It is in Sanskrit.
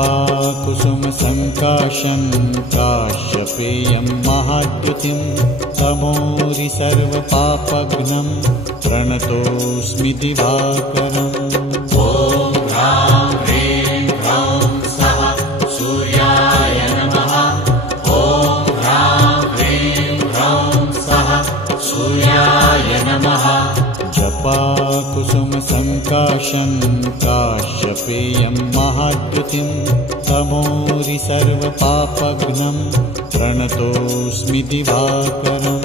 जपाकुसुमसङ्काशं काश्यपेयं महाद्युतिं तमोरि सर्वपापघ्नं प्रणतोऽस्मि दिवाकरम्। ॐ ह्रां ह्रीं ह्रौं सः सूर्याय नमः। ॐ ह्रां ह्रीं ह्रौं सः सूर्याय नमः। जपाकुसुमसङ्काशं काश्यपेयं महाद्युतिं तमोरि सर्वपापघ्नं प्रणतोऽस्मि दिवाकरम्।